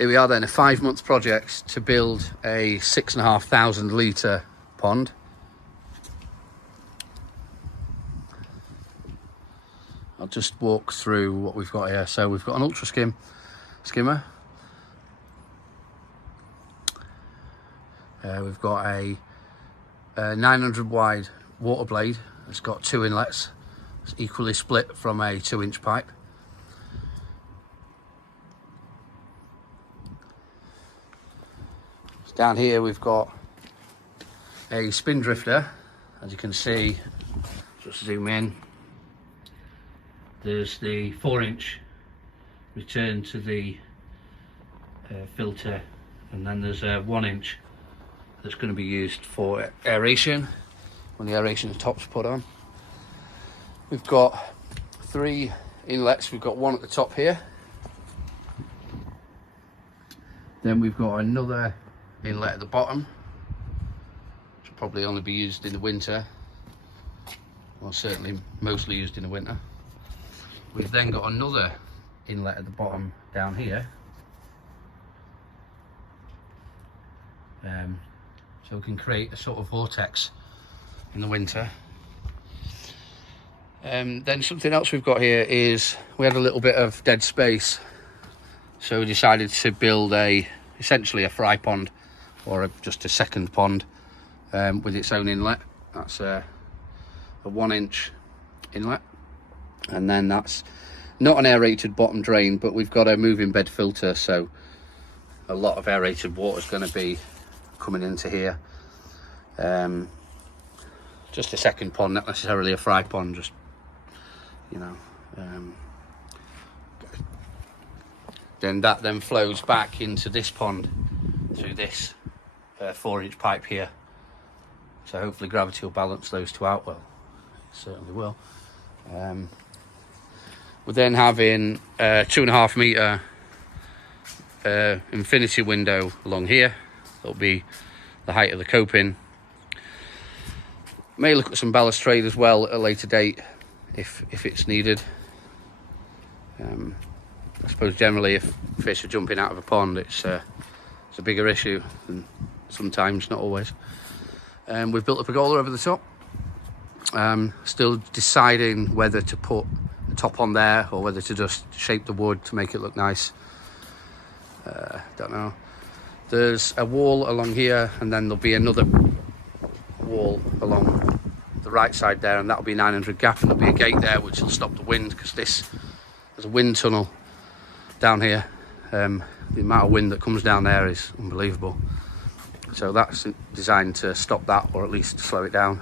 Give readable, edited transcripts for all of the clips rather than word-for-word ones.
Here we are then, a 5-month project to build a 6,500 litre pond. I'll just walk through what we've got here. So we've got an ultra skimmer. We've got a 900 wide water blade. It's got 2 inlets. It's equally split from a 2-inch pipe. Down here we've got a spin drifter. As you can see, just zoom in, there's the 4-inch return to the filter, and then there's a 1-inch that's going to be used for aeration when the aeration top's put on. We've got 3 inlets. We've got one at the top here, then we've got another inlet at the bottom, which will probably only be used in the winter, well, certainly mostly used in the winter. We've then got another inlet at the bottom down here, so we can create a sort of vortex in the winter. Then something else we've got here is we had a little bit of dead space, so we decided to build essentially a fry pond, or just a second pond with its own inlet. That's a 1-inch inlet, and then that's not an aerated bottom drain, but we've got a moving bed filter, so a lot of aerated water is going to be coming into here. Just a second pond, not necessarily a fry pond, just, you know. Then that then flows back into this pond through this 4-inch pipe here, so hopefully gravity will balance those two out. Well, it certainly will. We're then having a 2.5 metre infinity window along here. That'll be the height of the coping. May look at some balustrade as well at a later date if it's needed. I suppose generally if fish are jumping out of a pond, it's a bigger issue, and sometimes, not always. We've built a pergola over the top. Still deciding whether to put the top on there or whether to just shape the wood to make it look nice. Don't know. There's a wall along here, and then there'll be another wall along the right side there, and that'll be 900 gap, and there'll be a gate there which will stop the wind, because there's a wind tunnel down here. The amount of wind that comes down there is unbelievable, so that's designed to stop that, or at least slow it down.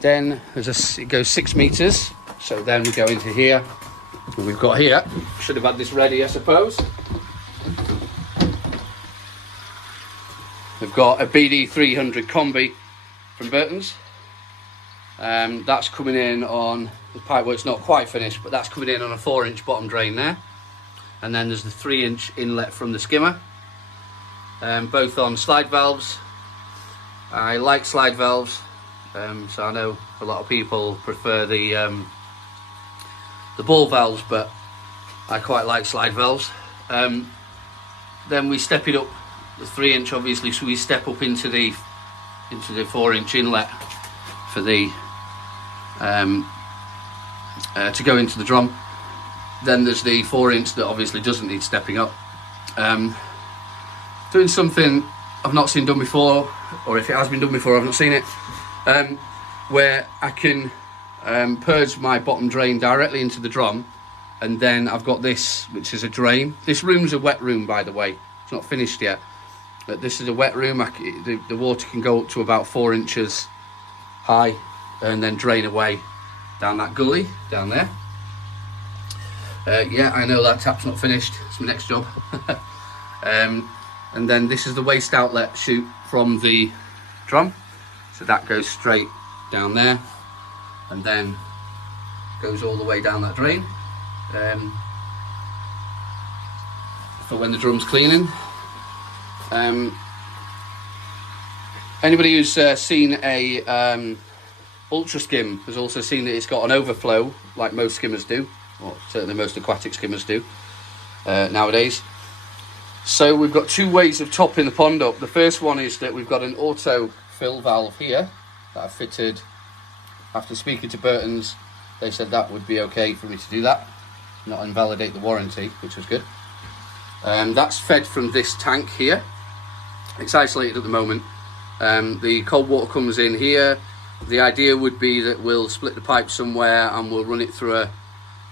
Then it goes 6 meters, so then we go into here, and we've got here, should have had this ready I suppose, we've got a BD 300 combi from Burton's. That's coming in on the pipe where it's not quite finished, but that's coming in on a 4-inch bottom drain there, and then there's the 3-inch inlet from the skimmer, both on slide valves. I like slide valves, so I know a lot of people prefer the ball valves, but I quite like slide valves. Then we step it up, the 3-inch obviously, so we step up into the 4-inch inlet for the to go into the drum. Then there's the 4-inch that obviously doesn't need stepping up. Doing something I've not seen done before, or if it has been done before I've not seen it, where I can purge my bottom drain directly into the drum, and then I've got this, which is a drain. This room's a wet room, by the way, it's not finished yet, but this is a wet room. The water can go up to about 4 inches high and then drain away down that gully down there. Yeah, I know that tap's not finished, it's my next job. And then this is the waste outlet chute from the drum, so that goes straight down there and then goes all the way down that drain for when the drum's cleaning. Anybody who's seen a ultra skim has also seen that it's got an overflow like most skimmers do, Well, certainly most aquatic skimmers do nowadays. So we've got two ways of topping the pond up. The first one is that we've got an auto fill valve here that I fitted. After speaking to Burton's, they said that would be okay for me to do that, not invalidate the warranty, which was good. That's fed from this tank here. It's isolated at the moment. The cold water comes in here. The idea would be that we'll split the pipe somewhere and we'll run it through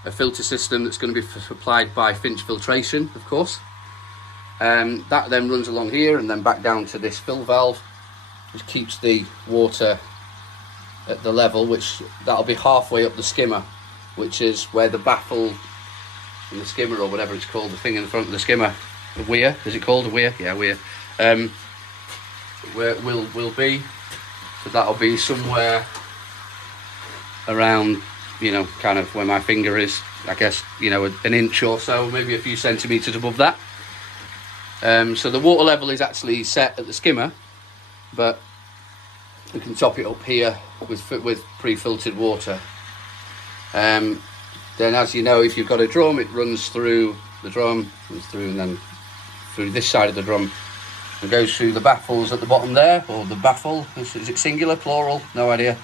a filter system that's going to be supplied by Finch Filtration, of course. That then runs along here and then back down to this fill valve, which keeps the water at the level, which that'll be halfway up the skimmer, which is where the baffle and the skimmer, or whatever it's called, the thing in the front of the skimmer, the weir, is it called a weir? Yeah, weir. Where will be. So that'll be somewhere around, you know, kind of where my finger is, I guess, you know, an inch or so, maybe a few centimetres above that. So the water level is actually set at the skimmer, but we can top it up here with pre-filtered water. Then, as you know, if you've got a drum, it runs through the drum, and then through this side of the drum, and goes through the baffles at the bottom there, or the baffle, is it singular, plural? No idea.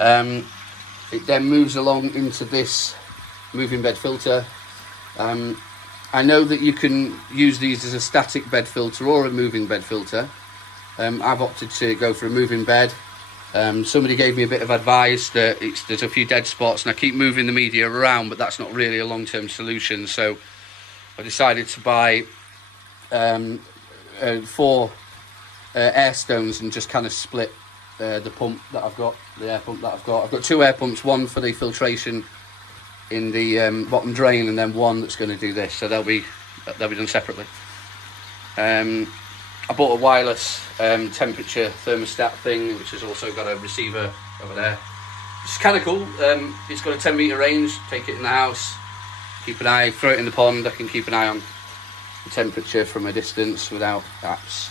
It then moves along into this moving bed filter. I know that you can use these as a static bed filter or a moving bed filter. I've opted to go for a moving bed. Somebody gave me a bit of advice that there's a few dead spots and I keep moving the media around, but that's not really a long-term solution. So I decided to buy 4 air stones and just kind of split the pump that I've got, the air pump that I've got. I've got 2 air pumps, one for the filtration in the bottom drain and then one that's going to do this, so they'll be done separately. I bought a wireless temperature thermostat thing, which has also got a receiver over there. It's kind of cool. It's got a 10 metre range. Take it in the house, keep an eye, throw it in the pond. I can keep an eye on the temperature from a distance without apps,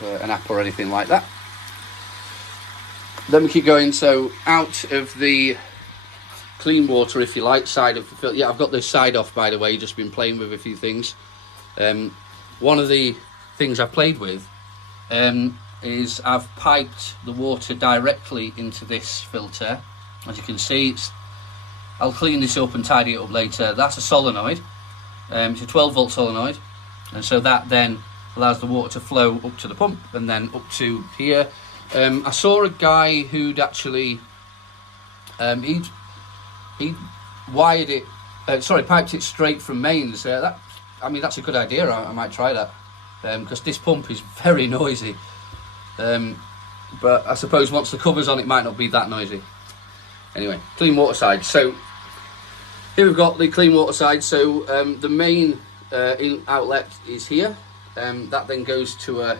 an app or anything like that. Then we keep going. So out of the clean water, if you like, side of the filter. Yeah, I've got this side off, by the way, just been playing with a few things. One of the things I've played with is I've piped the water directly into this filter. As you can see, I'll clean this up and tidy it up later. That's a solenoid. It's a 12 volt solenoid, and so that then allows the water to flow up to the pump and then up to here. I saw a guy who'd actually he wired it, piped it straight from mains. That's a good idea. I might try that, because this pump is very noisy. But I suppose once the cover's on, it might not be that noisy. Anyway, clean water side. So here we've got the clean water side. So the main outlet is here. That then goes to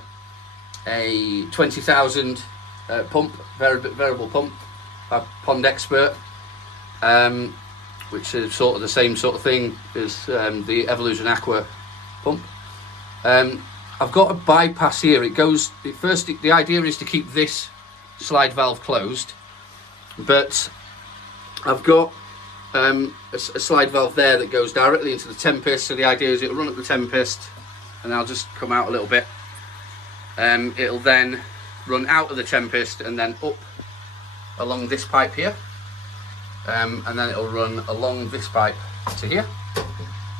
a 20,000 pump, variable pump by Pond Expert, which is sort of the same sort of thing as the Evolution Aqua pump. I've got a bypass here. The idea is to keep this slide valve closed, but I've got a slide valve there that goes directly into the Tempest. So the idea is it'll run up the Tempest and I'll just come out a little bit. It'll then run out of the Tempest and then up along this pipe here, and then it'll run along this pipe to here,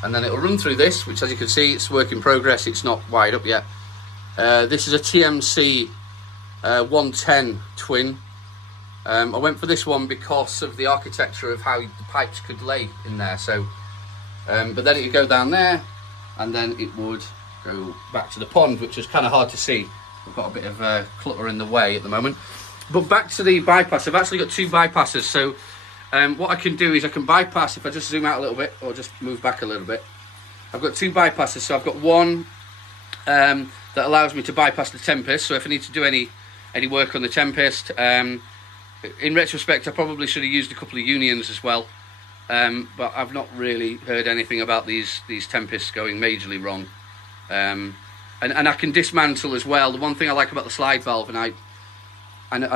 and then it'll run through this, which, as you can see, it's work in progress. It's not wired up yet. This is a TMC 110 twin. I went for this one because of the architecture of how the pipes could lay in there. So but then it would go down there and then it would go back to the pond, which is kind of hard to see. We've got a bit of clutter in the way at the moment. But back to the bypass. I've actually got 2 bypasses. So what I can do is I can bypass, if I just zoom out a little bit or just move back a little bit. I've got 2 bypasses. So I've got one that allows me to bypass the Tempest. So if I need to do any work on the Tempest, in retrospect, I probably should have used a couple of unions as well. But I've not really heard anything about these Tempests going majorly wrong. And I can dismantle as well. The one thing I like about the slide valve, and I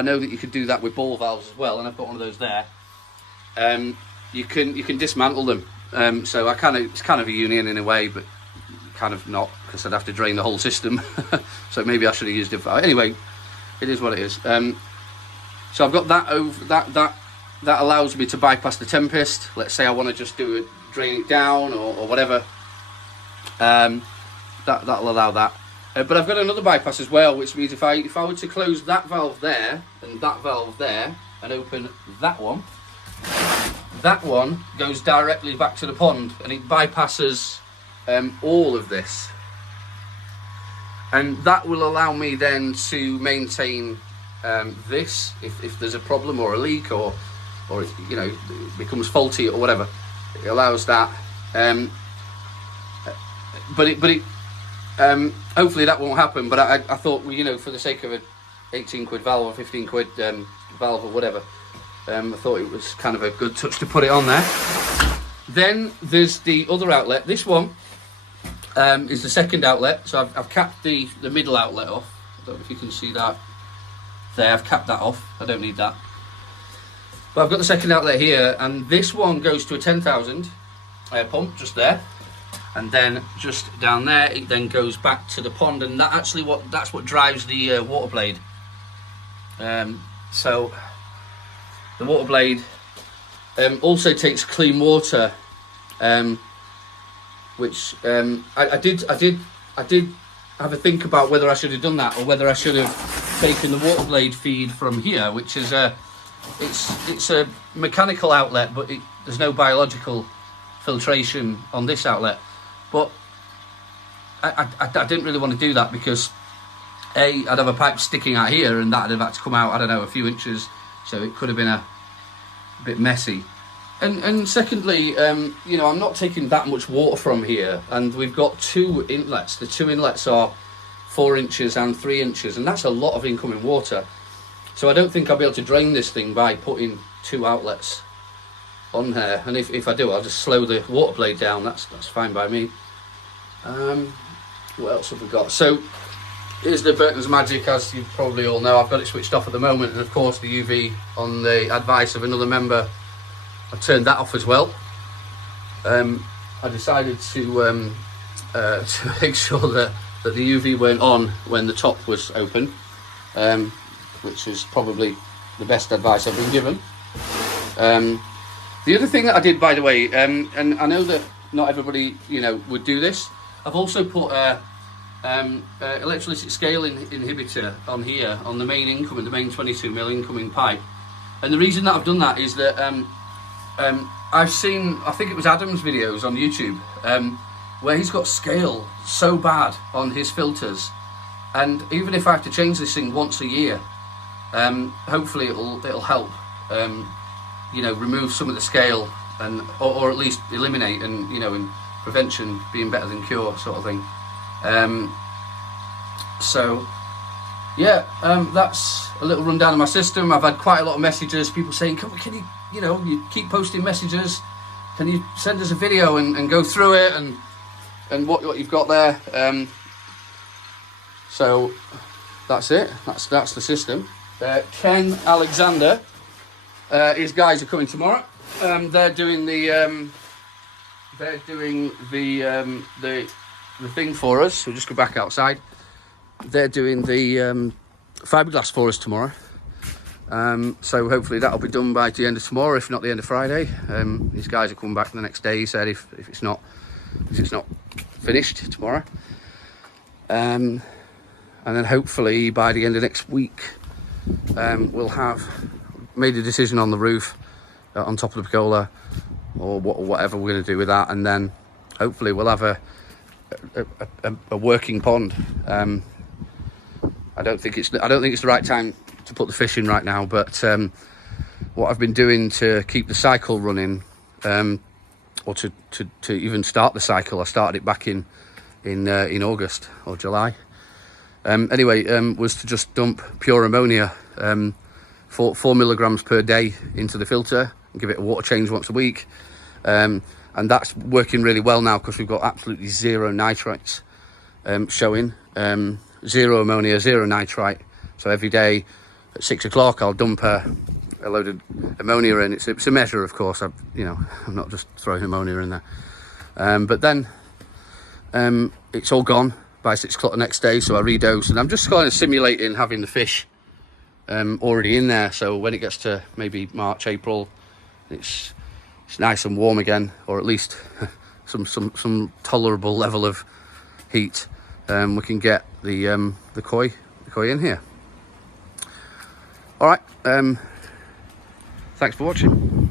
know that you can do that with ball valves as well, and I've got one of those there. You can dismantle them So it's kind of a union in a way, but kind of not, because I'd have to drain the whole system. So maybe I should have used it. Anyway, it is what it is. So I've got that over that allows me to bypass the Tempest. Let's say I want to just do it, drain it down or whatever. That'll allow that. But I've got another bypass as well, which means if I were to close that valve there and that valve there and open that one goes directly back to the pond, and it bypasses all of this. And that will allow me then to maintain this if there's a problem or a leak or you know, it becomes faulty or whatever. It allows that. But hopefully that won't happen. But I thought, well, you know, for the sake of a 18 quid valve or 15 quid valve or whatever, I thought it was kind of a good touch to put it on there. Then there's the other outlet. This one is the second outlet. So I've capped the middle outlet off. I don't know if you can see that there. I've capped that off. I don't need that. But I've got the second outlet here, and this one goes to a 10,000 pump just there. And then just down there, it then goes back to the pond, and that's what drives the water blade. So the water blade also takes clean water, which I did have a think about whether I should have done that or whether I should have taken the water blade feed from here, which is it's a mechanical outlet, but there's no biological filtration on this outlet. But I didn't really want to do that because I'd have a pipe sticking out here, and that'd have had to come out, I don't know, a few inches, so it could have been a bit messy. And secondly, you know, I'm not taking that much water from here, and we've got two inlets. The two inlets are 4 inches and 3 inches, and that's a lot of incoming water. So I don't think I'll be able to drain this thing by putting 2 outlets on here. And if I do, I'll just slow the water blade down. That's fine by me. What else have we got? So here's the Burton's Magic, as you probably all know. I've got it switched off at the moment, and of course the UV, on the advice of another member, I've turned that off as well. I decided to make sure that the UV weren't on when the top was open, which is probably the best advice I've been given. The other thing that I did, by the way, and I know that not everybody, you know, would do this, I've also put a electrolytic scale inhibitor on here, on the main incoming, the main 22mm incoming pipe. And the reason that I've done that is that I've seen, I think it was Adam's videos on YouTube, where he's got scale so bad on his filters, and even if I have to change this thing once a year, hopefully it'll help, you know, remove some of the scale, and or at least eliminate, and, you know, in prevention being better than cure sort of thing. So yeah, that's a little rundown of my system. I've had quite a lot of messages, people saying, can you, you know, you keep posting messages, can you send us a video and go through it and what you've got there. So that's it, that's the system. Ken Alexander, his guys are coming tomorrow. They're doing the thing for us. We'll just go back outside. They're doing the fiberglass for us tomorrow. So hopefully that'll be done by the end of tomorrow, if not the end of Friday. These guys are coming back the next day, he said, if it's not finished tomorrow. And then hopefully by the end of next week, we'll have made a decision on the roof, on top of the pergola, or whatever we're going to do with that, and then hopefully we'll have a working pond. I don't think it's the right time to put the fish in right now, but what I've been doing to keep the cycle running, or to even start the cycle, I started it back in August or July. Anyway, was to just dump pure ammonia, 4 milligrams per day into the filter, and give it a water change once a week. And that's working really well now, because we've got absolutely 0 nitrites showing. 0 ammonia, 0 nitrite. So every day at 6 o'clock I'll dump a a load of ammonia in. It's a measure, of course. I'm not just throwing ammonia in there. But then it's all gone by 6 o'clock the next day, so I redose, and I'm just kind of simulating having the fish already in there, so when it gets to maybe March, April, it's nice and warm again, or at least some tolerable level of heat. We can get the koi in here. All right, thanks for watching.